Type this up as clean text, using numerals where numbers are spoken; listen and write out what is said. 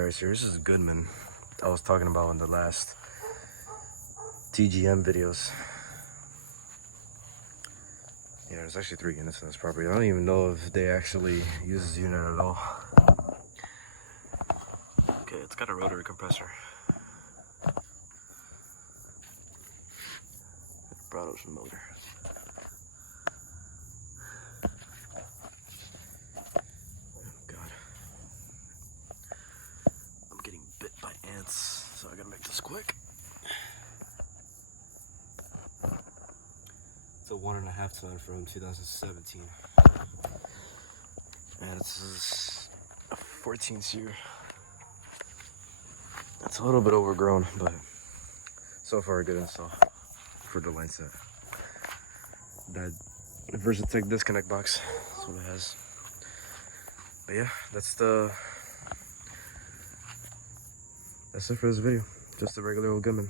Alright, so this is Goodman. I was talking about in the last TGM videos. Yeah, there's actually 3 units in this property. I don't even know if they actually use this unit at all. Okay, it's got a rotary compressor. Brought up some motor. Oh God. I'm getting bit by ants, so I gotta make this quick. It's a 1.5 ton from 2017. And this is a 14 seer. It's a little bit overgrown, but so far a good install for the line set. That Versatech disconnect box, that's what it has. But yeah, that's it for this video. Just a regular old Goodman.